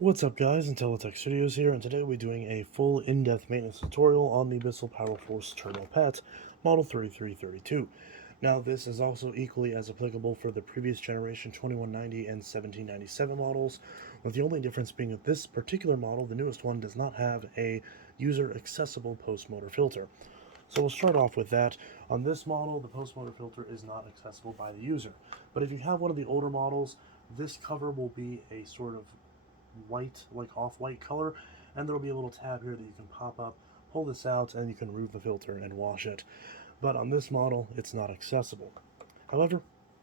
What's up guys, Intellitech Studios here, and today we're doing a full in-depth maintenance tutorial on the Bissell PowerForce Turbo Pet, model 3332. Now this is also equally as applicable for the previous generation 2190 and 1797 models, with the only difference being that this particular model, the newest one, does not have a user-accessible post-motor filter. So we'll start off with that. On this model, the post-motor filter is not accessible by the user. But if you have one of the older models, this cover will be a sort of white, like off-white color, and there'll be a little tab here that you can pop up, pull this out, and you can remove the filter and wash it. But on this model, it's not accessible. However,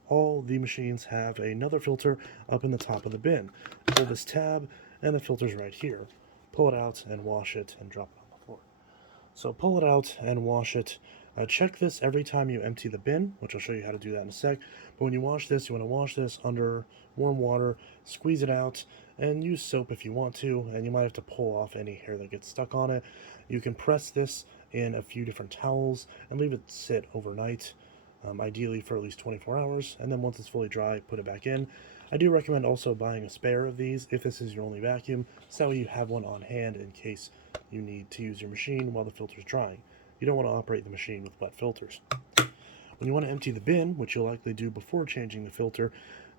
all the machines have another filter up in the top of the bin. Pull this tab, and the filter's right here. Pull it out and wash it and drop it on the floor. So pull it out and wash it. Check this every time you empty the bin, which I'll show you how to do that in a sec. But when you wash this, you want to wash this under warm water, squeeze it out, and use soap if you want to, and you might have to pull off any hair that gets stuck on it. You can press this in a few different towels and leave it sit overnight, ideally for at least 24 hours, and then once it's fully dry, put it back in. I do recommend also buying a spare of these if this is your only vacuum, so that way you have one on hand in case you need to use your machine while the filter is drying. You don't want to operate the machine with wet filters. When you want to empty the bin, which you'll likely do before changing the filter,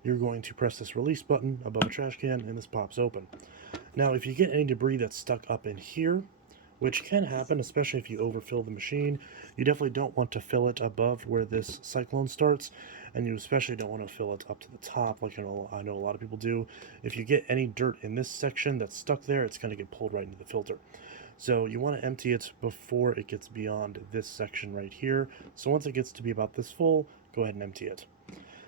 you're going to press this release button above a trash can and this pops open. Now if you get any debris that's stuck up in here, which can happen, especially if you overfill the machine, you definitely don't want to fill it above where this cyclone starts, and you especially don't want to fill it up to the top like I know a lot of people do. If you get any dirt in this section that's stuck there, it's going to get pulled right into the filter. So you want to empty it before it gets beyond this section right here. So once it gets to be about this full, go ahead and empty it.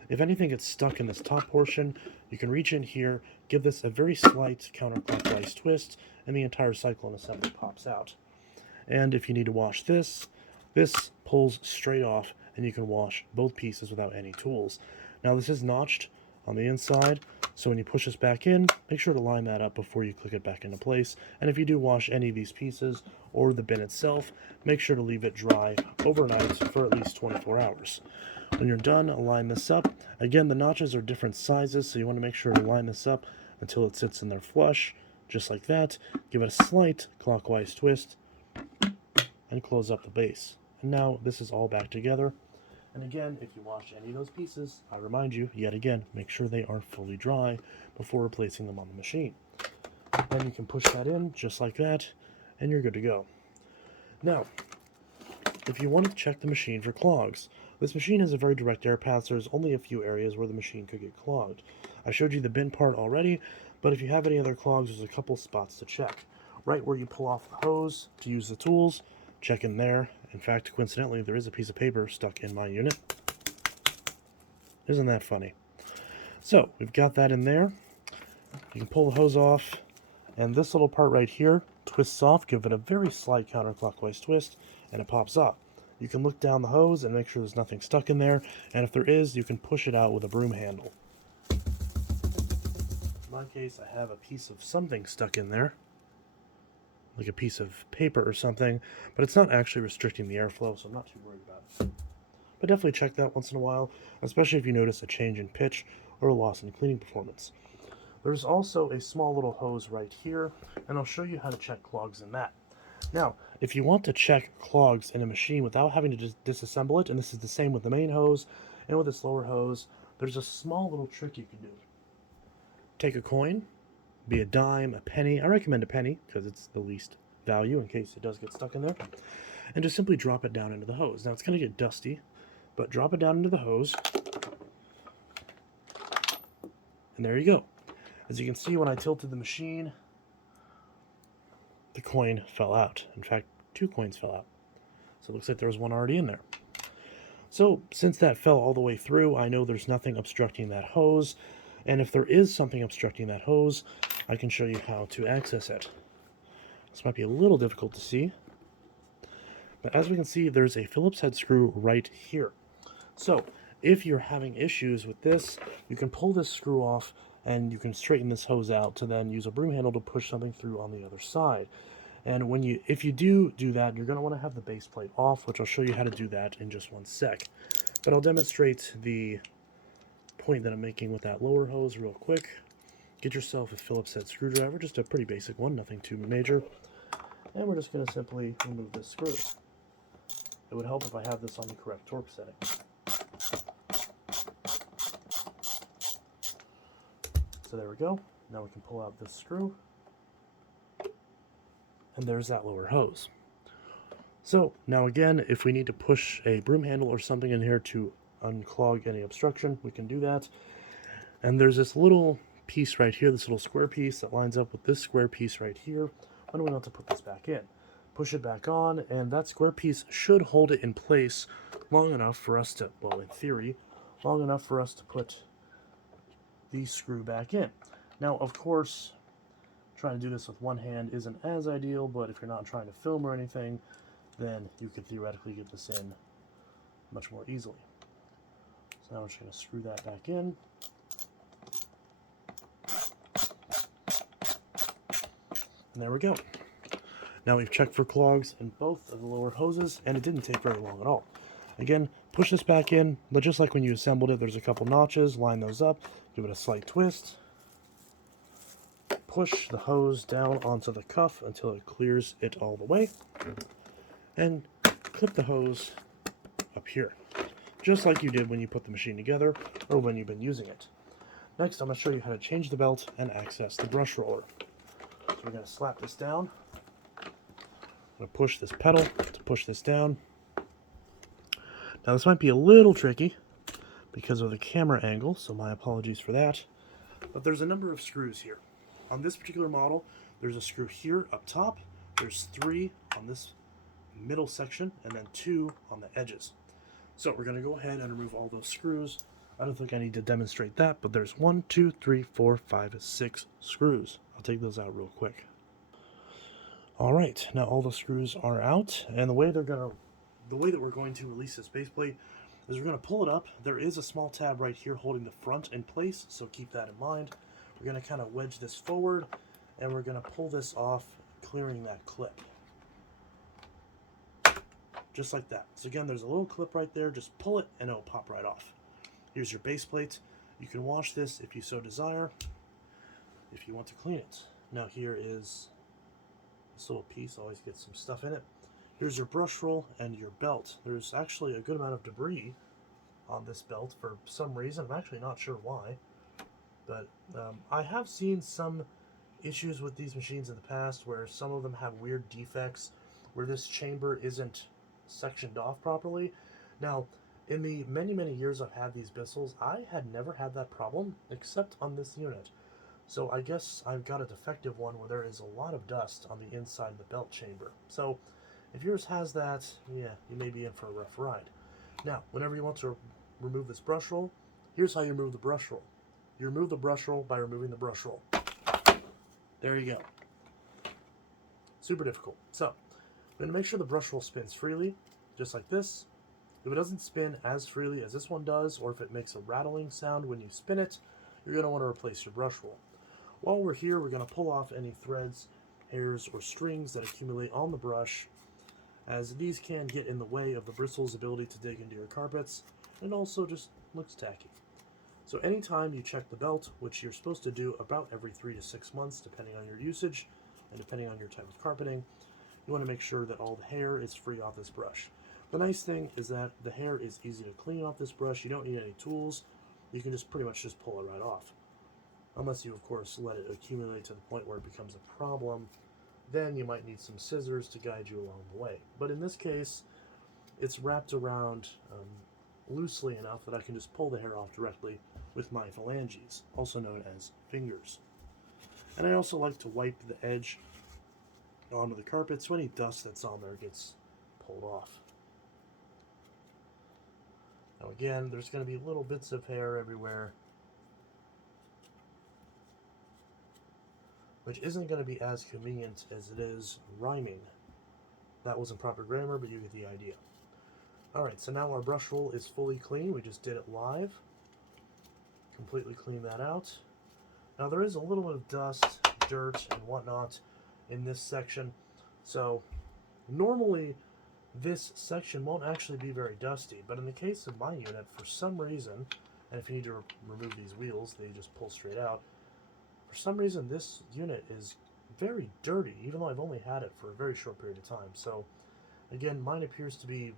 If anything gets stuck in this top portion, you can reach in here, give this a very slight counterclockwise twist, and the entire cyclone assembly pops out. And if you need to wash this, this pulls straight off, and you can wash both pieces without any tools. Now this is notched on the inside, so when you push this back in, make sure to line that up before you click it back into place. And if you do wash any of these pieces or the bin itself, make sure to leave it dry overnight for at least 24 hours. When you're done, line this up. Again, the notches are different sizes, so you want to make sure to line this up until it sits in there flush, just like that. Give it a slight clockwise twist, and close up the base. And now this is all back together. And again, if you wash any of those pieces, I remind you, yet again, make sure they are fully dry before replacing them on the machine. Then you can push that in, just like that, and you're good to go. Now, if you want to check the machine for clogs, this machine has a very direct air path, so there's only a few areas where the machine could get clogged. I showed you the bin part already, but if you have any other clogs, there's a couple spots to check. Right where you pull off the hose to use the tools, check in there. In fact, coincidentally, there is a piece of paper stuck in my unit. Isn't that funny? So, we've got that in there. You can pull the hose off, and this little part right here twists off. Give it a very slight counterclockwise twist, and it pops off. You can look down the hose and make sure there's nothing stuck in there, and if there is, you can push it out with a broom handle. In my case, I have a piece of something stuck in there, like a piece of paper or something, but it's not actually restricting the airflow, so I'm not too worried about it. But definitely check that once in a while, especially if you notice a change in pitch or a loss in cleaning performance. There's also a small little hose right here, and I'll show you how to check clogs in that. Now, if you want to check clogs in a machine without having to just disassemble it, and this is the same with the main hose and with this lower hose, there's a small little trick you can do. Take a coin, be a dime, a penny. I recommend a penny because it's the least value in case it does get stuck in there, and just simply drop it down into the hose. Now it's going to get dusty, but drop it down into the hose, and there you go. As you can see, when I tilted the machine, the coin fell out. In fact, 2 coins fell out. So it looks like there was one already in there. So since that fell all the way through, I know there's nothing obstructing that hose. And if there is something obstructing that hose, I can show you how to access it. This might be a little difficult to see, but as we can see, there's a Phillips head screw right here. So if you're having issues with this, you can pull this screw off and you can straighten this hose out to then use a broom handle to push something through on the other side. And if you do that, you're going to want to have the base plate off, which I'll show you how to do that in just one sec. But I'll demonstrate the point that I'm making with that lower hose real quick. get yourself a Phillips head screwdriver, just a pretty basic one, nothing too major. And we're just going to simply remove this screw. It would help if I have this on the correct torque setting. So there we go. Now we can pull out this screw. And there's that lower hose. So now again, if we need to push a broom handle or something in here to unclog any obstruction, we can do that. And there's this little piece right here, this little square piece that lines up with this square piece right here. When we want to put this back in, push it back on, and that square piece should hold it in place long enough for us to, well, in theory, long enough for us to put the screw back in. Now, of course, trying to do this with one hand isn't as ideal, but if you're not trying to film or anything, then you could theoretically get this in much more easily. So now we're just going to screw that back in. And there we go. Now we've checked for clogs in both of the lower hoses, and it didn't take very long at all. Again, push this back in, but just like when you assembled it, there's a couple notches, line those up, give it a slight twist, push the hose down onto the cuff until it clears it all the way, and clip the hose up here, just like you did when you put the machine together or when you've been using it. Next, I'm going to show you how to change the belt and access the brush roller. So we're going to slap this down. I'm going to push this pedal to push this down. Now this might be a little tricky because of the camera angle, so my apologies for that. But there's a number of screws here. On this particular model, there's a screw here up top. There's 3 on this middle section, and then 2 on the edges. So we're going to go ahead and remove all those screws. I don't think I need to demonstrate that, but there's 1, 2, 3, 4, 5, 6 screws. I'll take those out real quick. Alright, now all the screws are out, and the way that we're going to release this base plate is we're going to pull it up. There is a small tab right here holding the front in place, so keep that in mind. We're going to kind of wedge this forward, and we're going to pull this off, clearing that clip. Just like that. So again, there's a little clip right there. Just pull it, and it'll pop right off. Here's your base plate. You can wash this if you so desire, if you want to clean it. Now here is this little piece, always gets some stuff in it. Here's your brush roll and your belt. There's actually a good amount of debris on this belt for some reason. I'm actually not sure why, but I have seen some issues with these machines in the past where some of them have weird defects where this chamber isn't sectioned off properly. Now, in the many years I've had these Bissells, I had never had that problem except on this unit. So I guess I've got a defective one where there is a lot of dust on the inside of the belt chamber. So if yours has that, yeah, you may be in for a rough ride. Now, whenever you want to remove this brush roll, here's how you remove the brush roll. You remove the brush roll by removing the brush roll. There you go. Super difficult. So, I'm going to make sure the brush roll spins freely, just like this. If it doesn't spin as freely as this one does, or if it makes a rattling sound when you spin it, you're going to want to replace your brush roll. While we're here, we're going to pull off any threads, hairs, or strings that accumulate on the brush, as these can get in the way of the bristle's ability to dig into your carpets, and also just looks tacky. So anytime you check the belt, which you're supposed to do about every 3 to 6 months, depending on your usage, and depending on your type of carpeting, you want to make sure that all the hair is free off this brush. The nice thing is that the hair is easy to clean off this brush. You don't need any tools. You can just pretty much just pull it right off. Unless you, of course, let it accumulate to the point where it becomes a problem, then you might need some scissors to guide you along the way. But in this case, it's wrapped around loosely enough that I can just pull the hair off directly with my phalanges, also known as fingers. And I also like to wipe the edge onto the carpet so any dust that's on there gets pulled off. Now again, there's going to be little bits of hair everywhere, which isn't going to be as convenient as it is rhyming. That wasn't proper grammar, but you get the idea. Alright, so now our brush roll is fully clean. We just did it live. Completely clean that out. Now there is a little bit of dust, dirt, and whatnot in this section. So normally this section won't actually be very dusty, but in the case of my unit, for some reason, and if you need to remove these wheels, they just pull straight out. For some reason, this unit is very dirty, even though I've only had it for a very short period of time. So, again, mine appears to be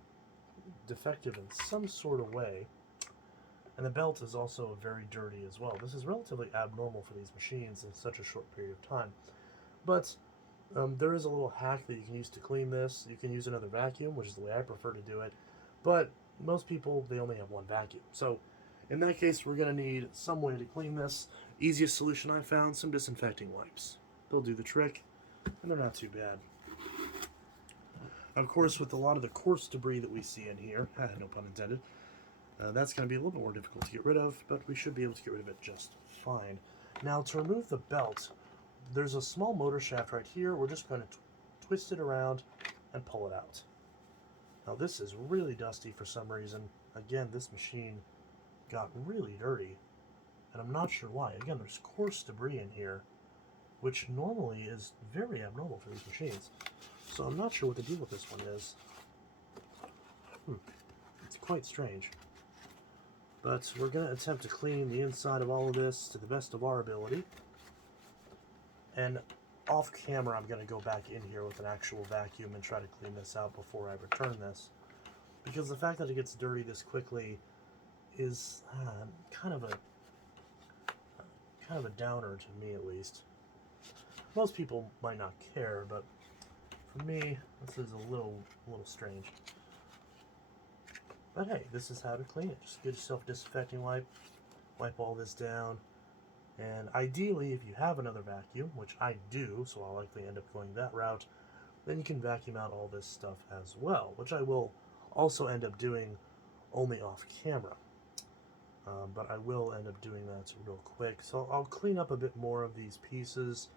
defective in some sort of way. And the belt is also very dirty as well. This is relatively abnormal for these machines in such a short period of time. But there is a little hack that you can use to clean this. You can use another vacuum, which is the way I prefer to do it. But most people, they only have one vacuum. So in that case, we're going to need some way to clean this. Easiest solution I found, some disinfecting wipes. They'll do the trick, and they're not too bad. Of course, with a lot of the coarse debris that we see in here, no pun intended, that's going to be a little bit more difficult to get rid of, but we should be able to get rid of it just fine. Now, to remove the belt, there's a small motor shaft right here. We're just going to twist it around and pull it out. Now, this is really dusty for some reason. Again, this machine got really dirty, and I'm not sure why. Again, there's coarse debris in here, which normally is very abnormal for these machines. So I'm not sure what the deal with this one is. It's quite strange. But we're going to attempt to clean the inside of all of this to the best of our ability. And off camera, I'm going to go back in here with an actual vacuum and try to clean this out before I return this. Because the fact that it gets dirty this quickly is kind of a downer to me, at least. Most people might not care, but for me, this is a little strange. But hey, this is how to clean it. Just get yourself a disinfecting wipe, wipe all this down, and ideally, if you have another vacuum, which I do, so I'll likely end up going that route, then you can vacuum out all this stuff as well, which I will also end up doing only off camera. But I will end up doing that real quick. So I'll clean up a bit more of these pieces,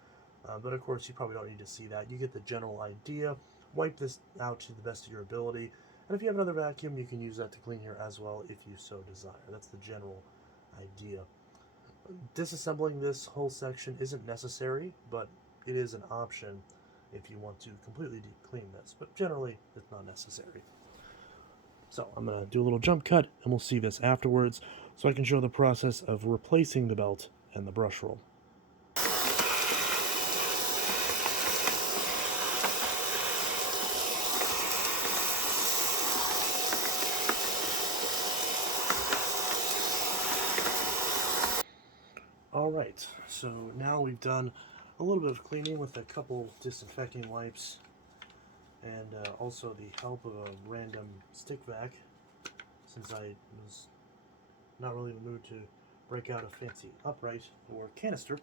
but of course you probably don't need to see that. You get the general idea. Wipe this out to the best of your ability. And if you have another vacuum, you can use that to clean here as well if you so desire. That's the general idea. Disassembling this whole section isn't necessary, but it is an option if you want to completely deep clean this. But generally, it's not necessary. So I'm going to do a little jump cut, and we'll see this afterwards, so I can show the process of replacing the belt and the brush roll. Alright, so now we've done a little bit of cleaning with a couple disinfecting wipes and also the help of a random stick vac, since I was not really in the mood to break out a fancy upright or canister.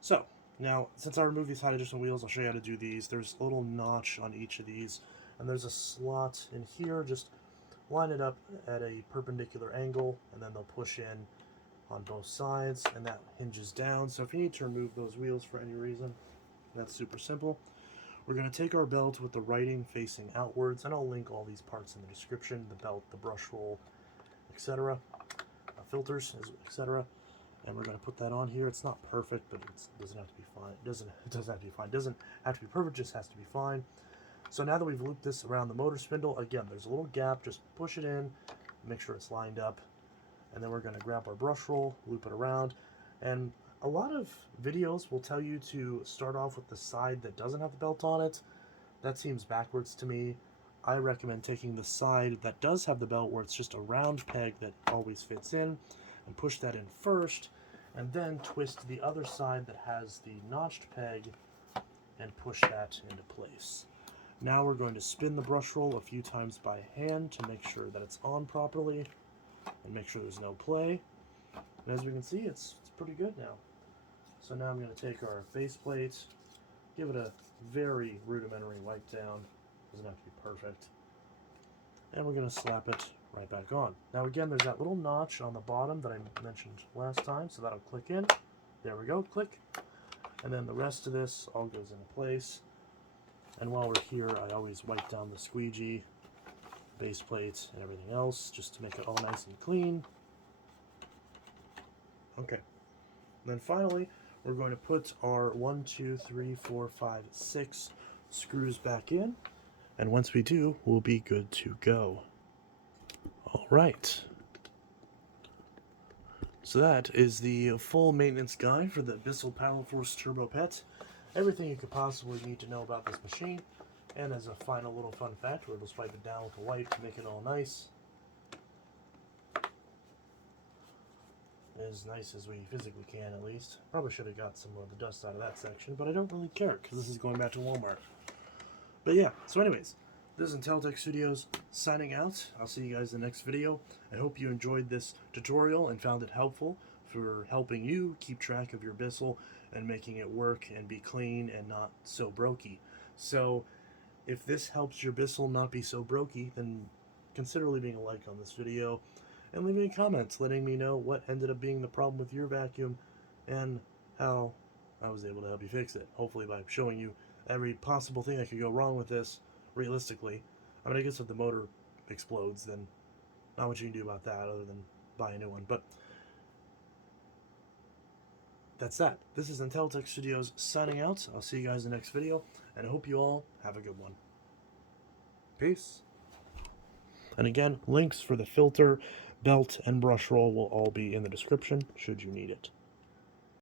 So, now, since I removed these hydrogen wheels, I'll show you how to do these. There's a little notch on each of these, and there's a slot in here. Just line it up at a perpendicular angle, and then they'll push in on both sides, and that hinges down. So if you need to remove those wheels for any reason, that's super simple. We're going to take our belt with the writing facing outwards, and I'll link all these parts in the description: the belt, the brush roll, etc., filters, etc. And we're going to put that on here. It's not perfect, but it doesn't have to be fine. It doesn't have to be fine. It doesn't have to be perfect, just has to be fine. So now that we've looped this around the motor spindle, again, there's a little gap. Just push it in, make sure it's lined up. And then we're going to grab our brush roll, loop it around. And a lot of videos will tell you to start off with the side that doesn't have the belt on it. That seems backwards to me. I recommend taking the side that does have the belt, where it's just a round peg that always fits in, and push that in first, and then twist the other side that has the notched peg and push that into place. Now we're going to spin the brush roll a few times by hand to make sure that it's on properly and make sure there's no play. And as we can see, it's pretty good now. So now I'm going to take our base plate, give it a very rudimentary wipe down. Doesn't have to be perfect. And we're going to slap it right back on. Now again, there's that little notch on the bottom that I mentioned last time, so that'll click in. There we go, click. And then the rest of this all goes into place. And while we're here, I always wipe down the squeegee, base plates, and everything else, just to make it all nice and clean. Okay. And then finally, we're going to put our 1, 2, 3, 4, 5, 6 screws back in. And once we do, we'll be good to go. All right. So that is the full maintenance guide for the Bissell PowerForce Turbo Pet. Everything you could possibly need to know about this machine. And as a final little fun fact, we'll just wipe it down with a wipe to make it all nice. As nice as we physically can, at least. Probably should have got some of the dust out of that section, but I don't really care because this is going back to Walmart. But yeah, so anyways, this is Intellitech Studios signing out. I'll see you guys in the next video. I hope you enjoyed this tutorial and found it helpful for helping you keep track of your Bissell and making it work and be clean and not so brokey. So if this helps your Bissell not be so brokey, then consider leaving a like on this video and leaving comments letting me know what ended up being the problem with your vacuum and how I was able to help you fix it. Hopefully by showing you every possible thing that could go wrong with this realistically. I mean, I guess if the motor explodes, then not much you can do about that other than buy a new one. But that's that. This is Intellitech Studios signing out. I'll see you guys in the next video, and I hope you all have a good one. Peace. And again, links for the filter, belt, and brush roll will all be in the description should you need it.